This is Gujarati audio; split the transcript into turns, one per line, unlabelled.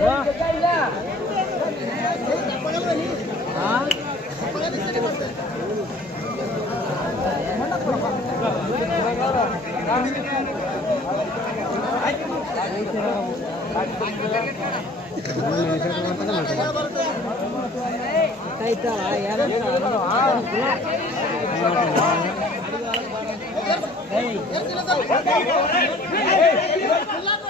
ಹೇ ಎಲ್ಲಿ ಹೋಗ್ತಾ
ಇದ್ದೀಯಾ ಹೇ
ಎಲ್ಲಿ ಹೋಗ್ತಾ ಇದ್ದೀಯಾ